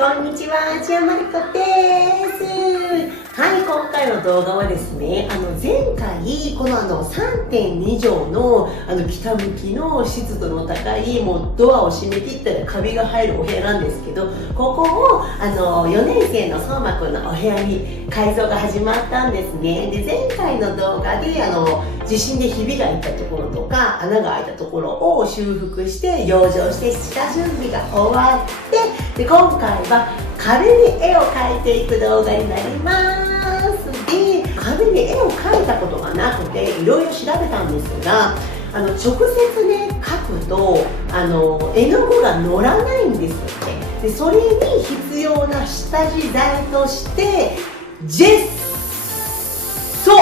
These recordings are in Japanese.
こんにちは、ちやまりこです。はい、今回の動画はですね、前回、この3.2畳の、北向きの湿度の高い、もうドアを閉め切ったらカビが入るお部屋なんですけど、ここを、4年生の相馬くんのお部屋に改造が始まったんですね。で、前回の動画で、地震でひびが入ったところとか、穴が開いたところを修復して、養生して、下準備が終わって、で、今回は壁に絵を描いていく動画になります。で、壁に絵を描いたことがなくて、いろいろ調べたんですが、直接ね、描くと、絵の具が乗らないんですよね。で、それに必要な下地材として、ジェッソ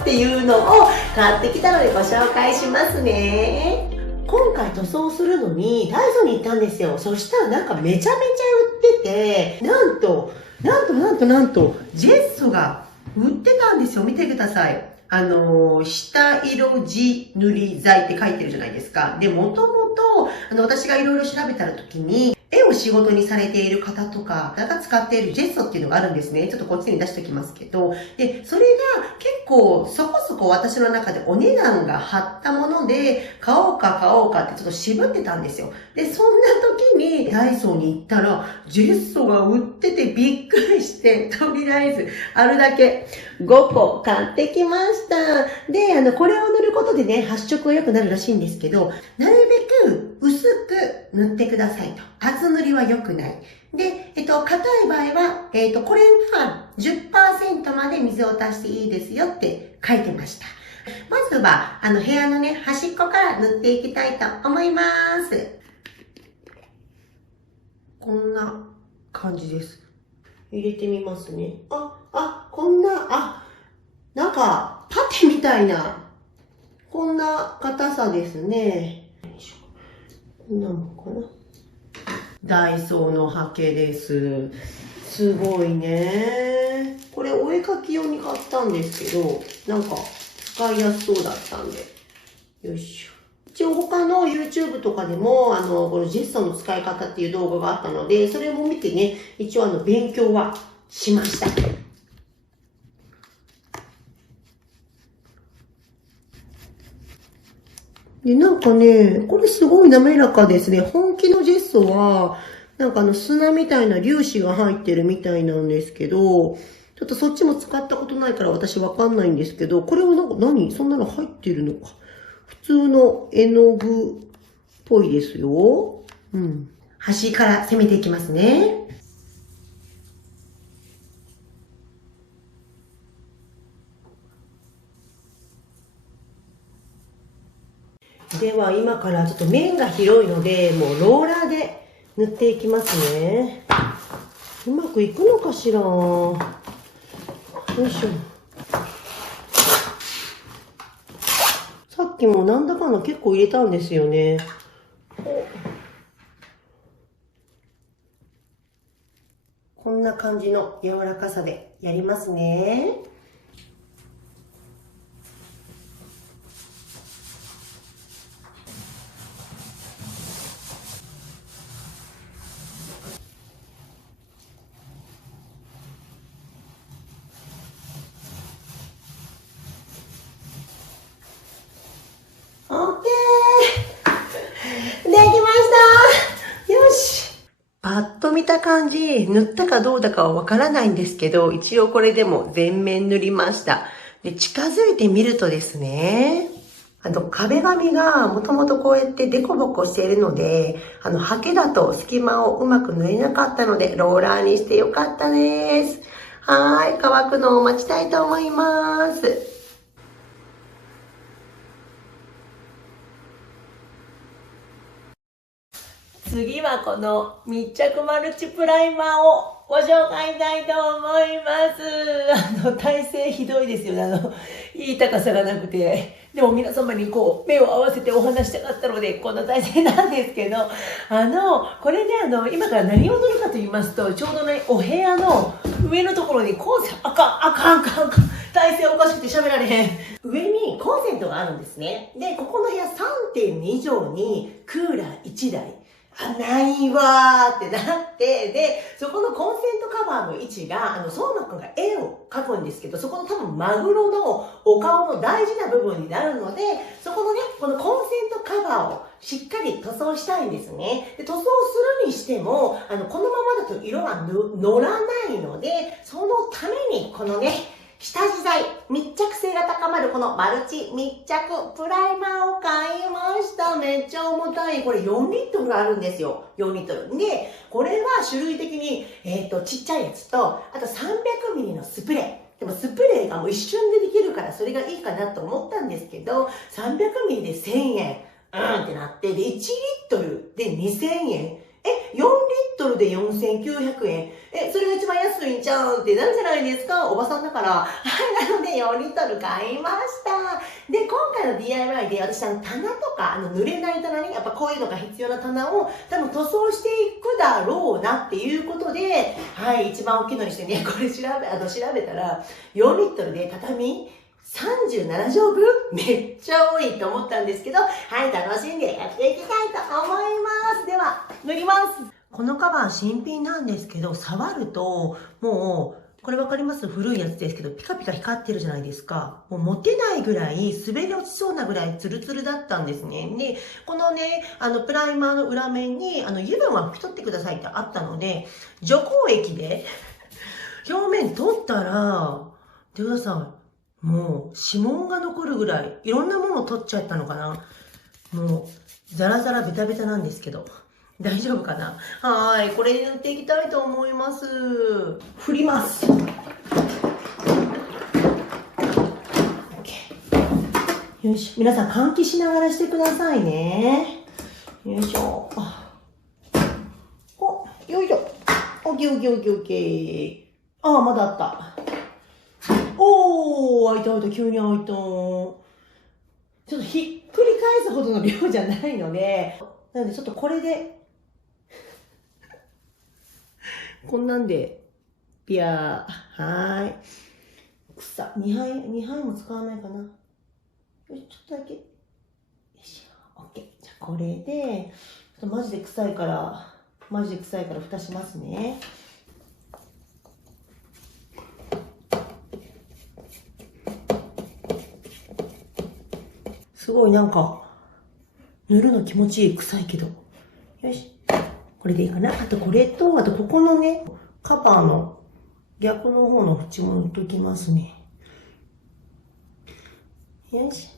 っていうのを買ってきたのでご紹介しますね。今回塗装するのにダイソーに行ったんですよ。そしたらなんかめちゃめちゃ売ってて、なんと、ジェッソが売ってたんですよ。見てください。下色地塗り剤って書いてるじゃないですか。で、もともと、私がいろいろ調べた時に、絵を仕事にされている方とかが使っているジェッソっていうのがあるんですね。ちょっとこっちに出しておきますけど。で、それが結構そこそこ私の中でお値段が張ったもので、買おうかってちょっと渋ってたんですよ。で、そんな時にダイソーに行ったら、ジェッソが売っててびっくりして、とりあえずあるだけ5個買ってきました。で、これを塗ることでね、発色が良くなるらしいんですけど、なるべく薄く塗ってくださいと。厚塗りは良くない。で、硬い場合は、これは 10% まで水を足していいですよって書いてました。まずは、部屋のね、端っこから塗っていきたいと思います。こんな感じです。入れてみますね。なんか、パテみたいな、こんな硬さですね。こんなのかな。ダイソーのハケです。すごいね。これお絵描き用に買ったんですけど、なんか使いやすそうだったんで。よいしょ。一応他の YouTube とかでも、このジェッソの使い方っていう動画があったので、それも見てね、一応勉強はしました。で、なんかね、これすごい滑らかですね。本気のジェッソは、なんか砂みたいな粒子が入ってるみたいなんですけど、ちょっとそっちも使ったことないから私わかんないんですけど、これはなんかそんなの入ってるのか。普通の絵の具っぽいですよ。うん。端から攻めていきますね。では今からちょっと面が広いので、もうローラーで塗っていきますね。うまくいくのかしら。よいしょ。さっきもなんだかんだ結構入れたんですよね。こんな感じの柔らかさでやりますね。オッケー！できました！よし！パッと見た感じ、塗ったかどうだかはわからないんですけど、一応これでも全面塗りました。で、近づいてみるとですね、壁紙がもともとこうやってデコボコしているので、ハケだと隙間をうまく塗れなかったので、ローラーにしてよかったです。乾くのを待ちたいと思います。次はこの密着マルチプライマーをご紹介したいと思います。体勢ひどいですよね。いい高さがなくて。でも皆様にこう、目を合わせてお話したかったので、こんな体勢なんですけど、これね、今から何を塗るかと言いますと、ちょうどね、お部屋の上のところにコンセント、あかん。体勢おかしくて喋られへん。上にコンセントがあるんですね。で、ここの部屋 3.2 畳にクーラー1台。あ、ないわーってなって、で、そこのコンセントカバーの位置が、相馬くんが絵を描くんですけど、そこの多分マグロのお顔の大事な部分になるので、そこのね、このコンセントカバーをしっかり塗装したいんですね。で、塗装するにしても、このままだと色が乗らないので、そのために、このね、下地材、密着性が高まるこのマルチ密着プライマーを買いました。めっちゃ重たい。これ4リットルあるんですよ。4リットル。で、これは種類的に、ちっちゃいやつと、あと300ミリのスプレー。でもスプレーがもう一瞬でできるからそれがいいかなと思ったんですけど、300ミリで1000円。ってなって、で、1リットルで2000円。4リットルで4900円。それが一番安いんちゃうんってなるじゃないですか。おばさんだから。はい、なので4リットル買いました。で、今回の DIY で私棚とか、濡れない棚に、やっぱこういうのが必要な棚を多分塗装していくだろうなっていうことで、はい、一番大きいのにしてね、これ調べたら、4リットルで畳37畳分めっちゃ多いと思ったんですけど、はい、楽しんでやっていきたいと思います。では、塗ります。このカバー新品なんですけど、触ると、もう、これわかります？古いやつですけど、ピカピカ光ってるじゃないですか。もう持てないぐらい、滑り落ちそうなぐらいツルツルだったんですね。で、このね、プライマーの裏面に、油分は拭き取ってくださいってあったので、除光液で表面取ったら、見てください。もう指紋が残るぐらいいろんなものを取っちゃったのかな。もうザラザラベタベタなんですけど大丈夫かな。はい、これで塗っていきたいと思います。振ります。 OK。 よし、皆さん換気しながらしてくださいね。よいしょ。お、よいしょ。オッケーオッケーオッケーオッケー。ああ、まだあった。おー、開いた、急に開いた。ちょっとひっくり返すほどの量じゃないので、なのでちょっとこれで、こんなんで、ビャー、はーい。草、2杯も使わないかな。よし、ちょっとだけ。よし、オッケー。じゃあこれで、ちょっとマジで臭いから蓋しますね。すごいなんか、塗るの気持ちいい。臭いけど。よし。これでいいかな。あとこれと、あとここのね、カバーの逆の方の縁も塗っときますね。よし。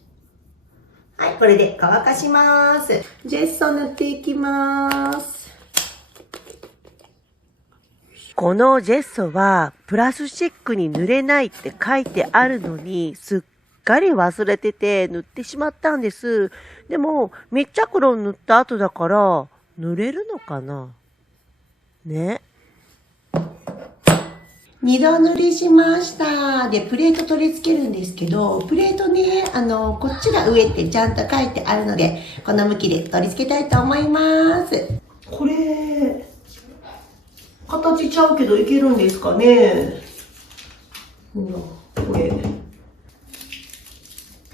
はい、これで乾かします。ジェッソ塗っていきます。このジェッソはプラスチックに塗れないって書いてあるのに、すっかり忘れてて塗ってしまったんです。でも密着ロン塗った後だから塗れるのかなね。二度塗りしました。で、プレート取り付けるんですけど、プレートね、こっちが上ってちゃんと書いてあるので、この向きで取り付けたいと思います。これ、形ちゃうけどいけるんですかね。ほら、これ。い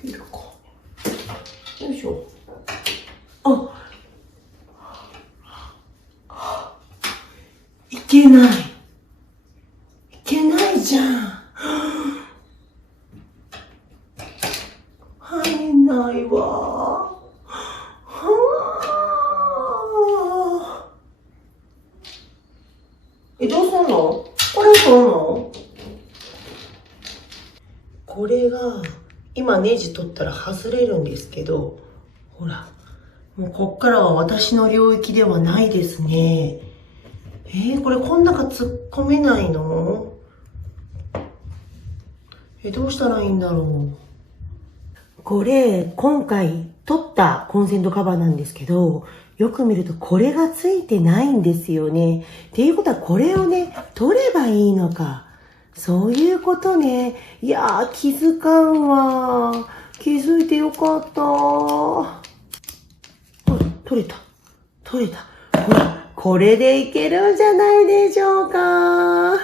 けるか。よいしょ。いけない。いけないじゃん。入んないわ。どうすんの？これすんの？これが、今ネジ取ったら外れるんですけど、ほら、もうこっからは私の領域ではないですね。これこん中突っ込めないの？どうしたらいいんだろう。これ、今回取ったコンセントカバーなんですけど、よく見るとこれがついてないんですよね。っていうことはこれをね、取ればいいのか。そういうことね。いやー、気づかんわ。気づいてよかった。取れた。ほら、これでいけるんじゃないでしょうか。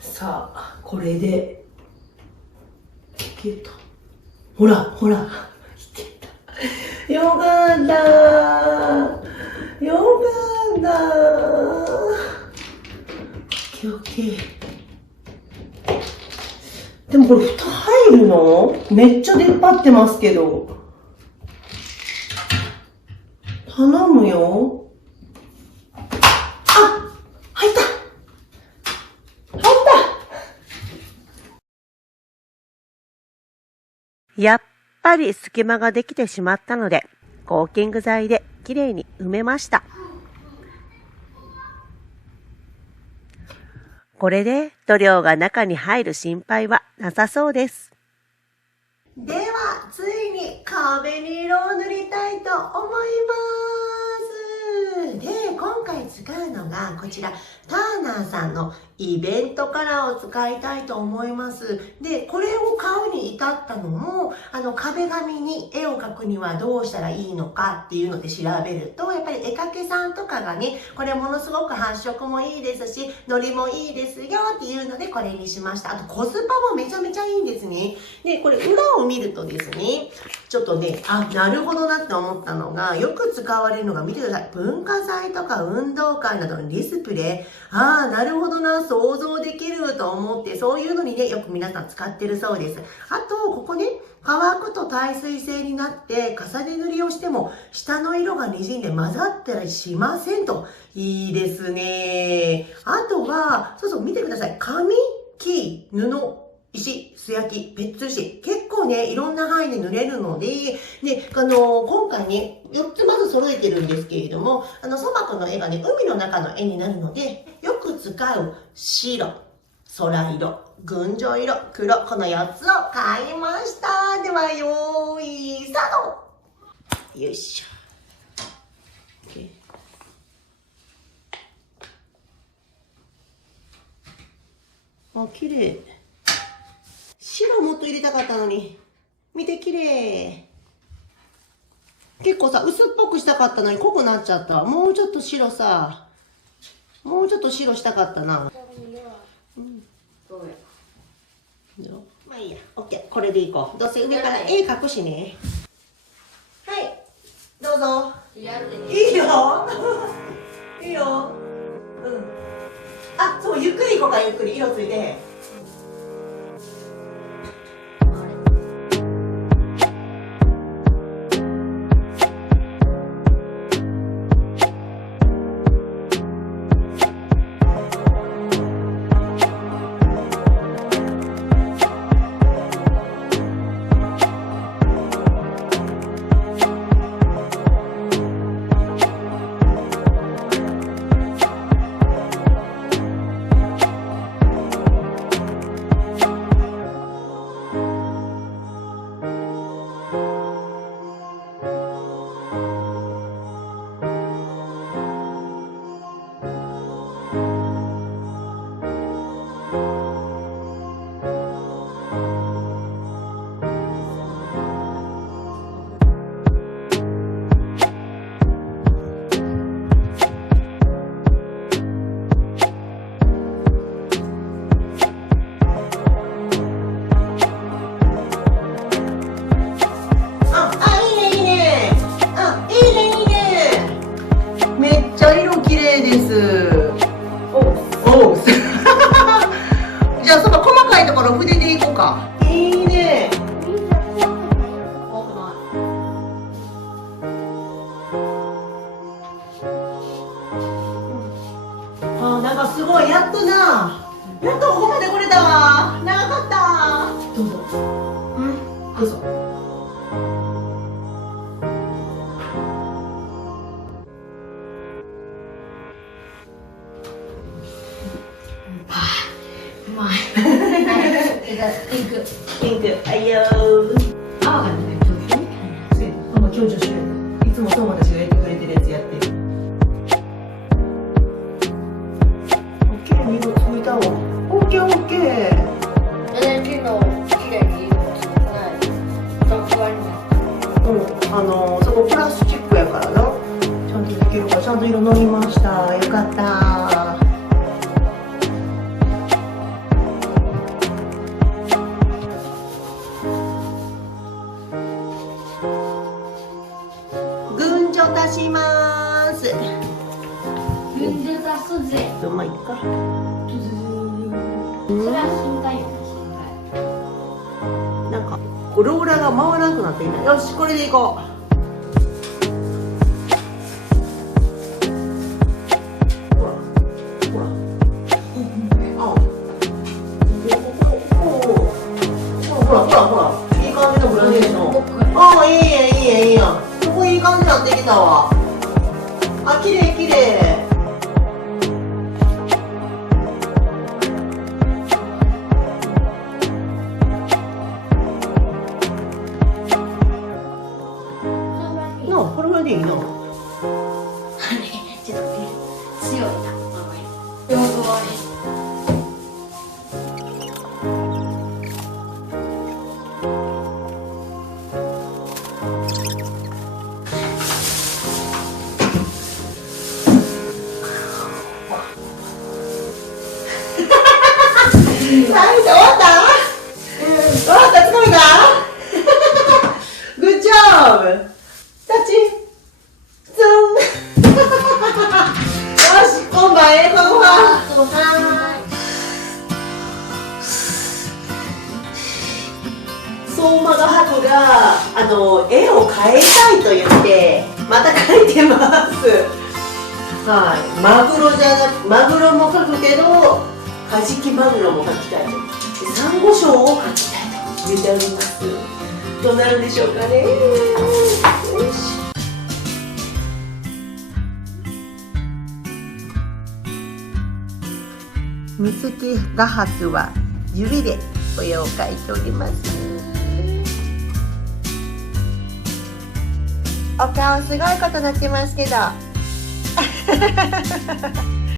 さあ、これで、いけた。ほら、いけた。よかった。よかっだー。オッケーオッケー。でもこれ蓋入るの？めっちゃ出っ張ってますけど。頼むよ。あ、入った入った。やっぱり隙間ができてしまったので、コーキング剤できれいに埋めました。これで塗料が中に入る心配はなさそうです。では、ついに壁に色を塗りたいと思います。で、今回使うのがこちら、ターナーさんのイベントカラーを使いたいと思います。で、これを買うに至ったのも、壁紙に絵を描くにはどうしたらいいのかっていうので調べると、やっぱり絵描きさんとかがね、これものすごく発色もいいですし、ノリもいいですよっていうのでこれにしました。あとコスパもめちゃめちゃいいんですね。で、これ裏を見るとですね、ちょっとね、なるほどなって思ったのが、よく使われるのが見てください。文化祭とか運動会などのディスプレイ。なるほどな、想像できると思って、そういうのにね、よく皆さん使ってるそうです。あと、ここね、乾くと耐水性になって、重ね塗りをしても、下の色が滲んで混ざったりしませんと。いいですね。あとは、そうそう、見てください。紙、木、布、石、素焼き、ペッツル紙。結構ね、いろんな範囲で塗れるので、で、今回ね、4つまず揃えてるんですけれども、そば子の絵がね、海の中の絵になるので、よく使う白、空色、群青色、黒、この4つを買いました。では、よーい、スタート！よいしょ。あ、綺麗。白もっと入れたかったのに。見て、綺麗。結構さ、薄っぽくしたかったのに濃くなっちゃった。もうちょっと白さ、もうちょっと白したかったな。うん。まあいいや。オッケー。これでいこう。どうせ上から絵描くしね。はい。どうぞ。いいよ。いいよ。うん。あ、そう、ゆっくりいこうか、ゆっくり。色ついて。じゃあ、その細かいところ筆でいこうか。いいね。なんかすごい、やっとな。やっとここまで来れたわ。長かった。どうぞ。どうぞ。うまい。ピンク。はいよー。泡がね、強調してる。いつも友達がやってくれてるやつやってる。オッケー、色ついたわ。オッケー。そこプラスチックやからな。ちゃんとできるから、ちゃんと色乗りました。よかった。群青足します。それは深海よね、深なんかローラーが回らなくなってきた。よし、これでいこう。ほらほら、あ、ほらほらほら、いい感じのグラデーション。ああ、いいやんいいやんいいやん。そこいい感じになってきたわ。あ、綺麗綺麗。これまでいいな。海。あれ、ちょっとね、強いな、両方ね。はい、終わった終わった、つかめたグッジョブタッチツンよし、今晩英語ご飯相馬の博が絵を描いたいと言ってまた描いてますはい、マグロも描くけどカジキマグロも描きたいと、サンゴ礁を描きたいと言っております。どうなるんでしょうかね。よし。三月画伯は指で絵を描いております。お顔すごいことになってますけど。